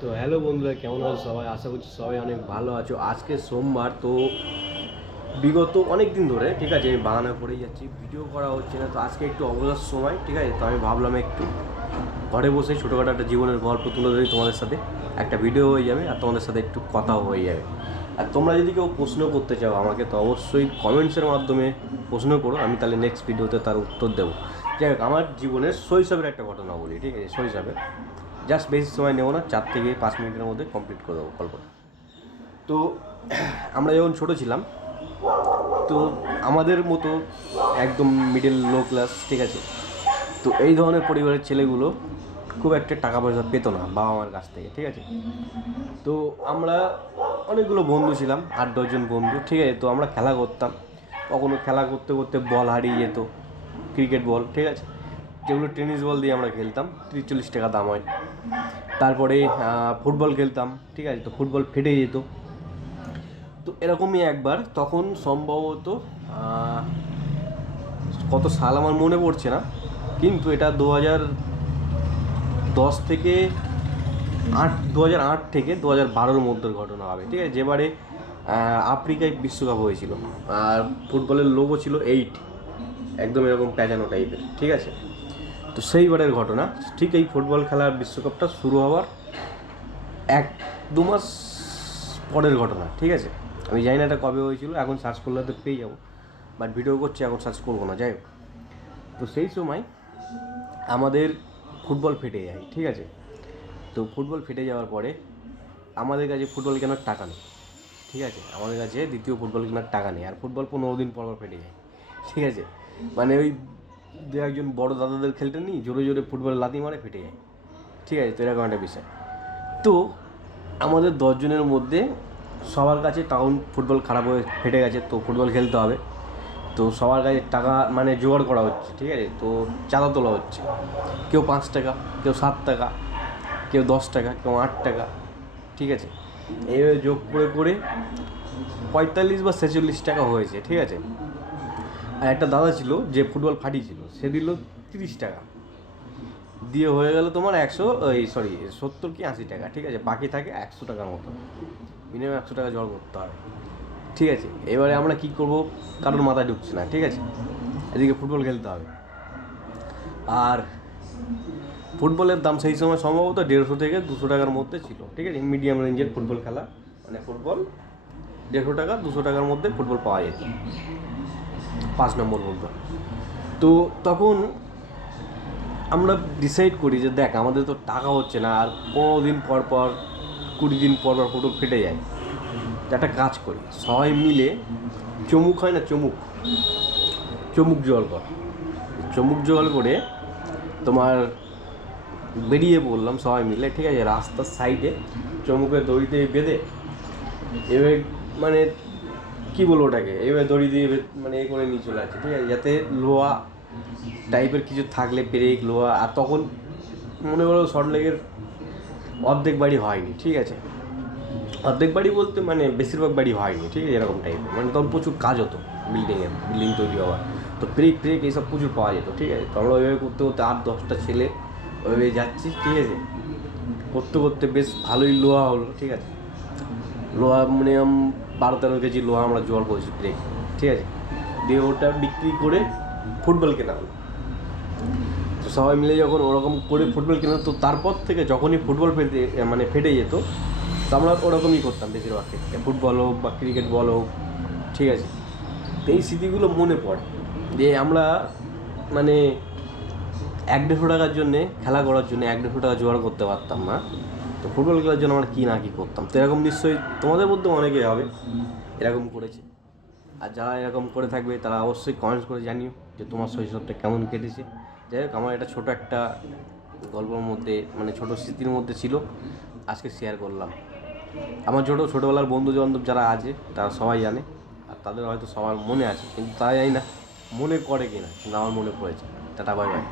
তো হ্যালো বন্ধুরা, কেমন আছো সবাই? আশা করছি সবাই অনেক ভালো আছো। আজকে সোমবার, তো বিগত অনেক দিন ধরে, ঠিক আছে, আমি বাহানা করেই যাচ্ছি ভিডিও করা হচ্ছে না, তো আজকে একটু অবসর সময়, ঠিক আছে, তো আমি ভাবলাম একটু ঘরে বসে ছোটোখাটো একটা জীবনের গল্প তুলে ধরি তোমাদের সাথে। একটা ভিডিও হয়ে যাবে আর তোমাদের সাথে একটু কথাও হয়ে যাবে। আর তোমরা যদি কেউ প্রশ্ন করতে চাও, আমাকে তো অবশ্যই কমেন্টসের মাধ্যমে প্রশ্ন করো, আমি তাহলে নেক্সট ভিডিওতে তার উত্তর দেবো। যাই হোক, আমার জীবনের শৈশবের একটা ঘটনা বলি, ঠিক আছে, শৈশবের। জাস্ট বেশি সময় নেব না, চার থেকে পাঁচ মিনিটের মধ্যে কমপ্লিট করে দেবো গল্পটা তো, আমরা যখন ছোটো ছিলাম, তো আমাদের মতো একদম মিডল লো ক্লাস ঠিক আছে? তো এই ধরনের পরিবারের ছেলেগুলো খুব একটা টাকা পয়সা পেতো না বাবা মার কাছ থেকে, ঠিক আছে? তো আমরা অনেকগুলো বন্ধু ছিলাম, আট দশজন বন্ধু, ঠিক আছে? তো আমরা খেলা করতাম। কখনো খেলা করতে করতে বল হারিয়ে যেত ক্রিকেট বল ঠিক আছে? যেগুলো টেনিস বল দিয়ে আমরা খেলতাম তিরিশ চল্লিশ টাকা দাম হয়। তারপরে ফুটবল খেলতাম, ঠিক আছে? তো ফুটবল ফেটে যেত। তো এরকমই একবার, তখন সম্ভবত কত সাল আমার মনে পড়ছে না, কিন্তু এটা দু হাজার দশ থেকে আট, দু হাজার আট থেকে দু হাজার বারোর মধ্যের ঘটনা হবে, ঠিক আছে? যেবারে আফ্রিকায় বিশ্বকাপ হয়েছিল, আর ফুটবলের লোগো ছিল এইট একদম এরকম প্যাজানো টাইপের ঠিক আছে? তো সেইবারের ঘটনা। ঠিক এই ফুটবল খেলার বিশ্বকাপটা শুরু হওয়ার এক দু মাস পরের ঘটনা, ঠিক আছে? আমি জানি না এটা কবে হয়েছিল, এখন সার্চ করলে তো পেয়ে যাব। বাট ভিডিও করছি, এখন সার্চ করব না, যাই হোক। তো সেই সময় আমাদের ফুটবল ফেটে যায়, ঠিক আছে? তো ফুটবল ফেটে যাওয়ার পরে আমাদের কাছে ফুটবল কেনার টাকা নেই, ঠিক আছে? আমাদের কাছে দ্বিতীয় ফুটবল কেনার টাকা নেই, আর ফুটবল পনেরো দিন পর পর ফেটে যায়, ঠিক আছে? মানে ওই দু একজন বড় দাদাদের খেলতে নিই জোরে জোরে ফুটবল লাতি মারে ফেটে যায়। ঠিক আছে, তো এরকম একটা বিষয়। তো আমাদের দশজনের মধ্যে সবার কাছে টাউন ফুটবল খারাপ হয়ে ফেটে গেছে, তো ফুটবল খেলতে হবে। তো সবার কাছে টাকা মানে জোগাড় করা হচ্ছে, ঠিক আছে? তো চাঁদা তোলা হচ্ছে। কেউ পাঁচ টাকা, কেউ সাত টাকা, কেউ দশ টাকা, কেউ আট টাকা, ঠিক আছে? এইভাবে যোগ করে করে পঁয়তাল্লিশ বা ছেচল্লিশ টাকা হয়েছে, ঠিক আছে? আর একটা দাদা ছিল, যে ফুটবল ফাটিয়েছিল সে দিল তিরিশ টাকা। দিয়ে হয়ে গেল তোমার একশো, এই সরি সত্তর কি আশি টাকা, ঠিক আছে? বাকি থাকে একশো টাকার মতো। মিনিমাম একশো টাকা জড় করতে হবে ঠিক আছে? এবারে আমরা কি করব? কারোর মাথায় ঢুকছে না, ঠিক আছে? এদিকে ফুটবল খেলতে হবে। আর ফুটবলের দাম সেই সময় সম্ভবত দেড়শো থেকে দুশো টাকার মধ্যে ছিল, ঠিক আছে? মিডিয়াম রেঞ্জের ফুটবল খেলা মানে ফুটবল দেড়শো টাকা, দুশো টাকার মধ্যে ফুটবল পাওয়া যেত পাঁচ নম্বর ফুটবল তো তখন আমরা ডিসাইড করি যে দেখ, আমাদের তো টাকা হচ্ছে না, আর পনেরো দিন পর পর, কুড়ি দিন পর পর ফুটবল ফেটে যায়। একটা কাজ করি, সবাই মিলে চমুক হয় না চমুক? চমুক জল কর। চমুক জল করে তোমার বেরিয়ে পড়লাম সবাই মিলে, ঠিক আছে, রাস্তার সাইডে চমুকের দড়িতে বেঁধে, এবার মানে কি বলব ওটাকে? এবার দড়ি দিয়ে মানে এ করে নিয়ে চলে আসছে, ঠিক আছে? যাতে লোহা টাইপের কিছু থাকলে ব্রেক লোহা, আর তখন মনে করো শর্ট লেগের অর্ধেক বাড়ি হয়নি, ঠিক আছে? অর্ধেক বাড়ি বলতে মানে বেশিরভাগ বাড়ি হয়নি, ঠিক আছে? এরকম টাইপের মানে তখন প্রচুর কাজ হতো বিল্ডিংয়ের বিল্ডিং তৈরি হওয়ার তো ব্রেক ফ্রেক এইসব প্রচুর পাওয়া যেত, ঠিক আছে? তো আমরা ওইভাবে করতে করতে আট, দশটা ছেলে ওইভাবে যাচ্ছি, ঠিক আছে? করতে করতে বেশ ভালোই লোহা হলো, ঠিক আছে? লোহা মিনিমাম বারো তেরো কেজি লোহা আমরা জোগাড় করেছি ব্রেক ঠিক আছে? দিয়ে ওটা বিক্রি করে ফুটবল কেনা হলো। তো সবাই মিলে যখন ওরকম করে ফুটবল কেনা তো তারপর থেকে যখনই ফুটবল ফেটে মানে ফেটে যেত, তো আমরা ওরকমই করতাম বেশিরভাগ ক্ষেত্রে, ফুটবল হোক বা ক্রিকেট বল হোক, ঠিক আছে? তো এই স্মৃতিগুলো মনে পড়ে, যে আমরা মানে এক দেড়শো টাকার জন্যে, খেলা করার জন্য এক দেড়শো টাকা জোগাড় করতে পারতাম না। তো ফুটবল খেলার জন্য আমরা কী না কী করতাম? তো এরকম নিশ্চয়ই তোমাদের মধ্যে অনেকে হবে। এরকম করেছে। আর যারা এরকম করে থাকবে, তারা অবশ্যই কমেন্টস করে জানিও যে তোমার শৈশবটা কেমন কেটেছে। যাই হোক, আমার এটা ছোটো একটা গল্পের মধ্যে মানে ছোটো স্মৃতির মধ্যে ছিল। আজকে শেয়ার করলাম। আমার ছোটো, ছোটোবেলার বন্ধু বান্ধব যারা আছে, তারা সবাই জানে। আর তাদের হয়তো সবার মনে আছে, কিন্তু তারা জানি না মনে করে কিনা, কিন্তু আমার মনে পড়েছে। Tata bye bye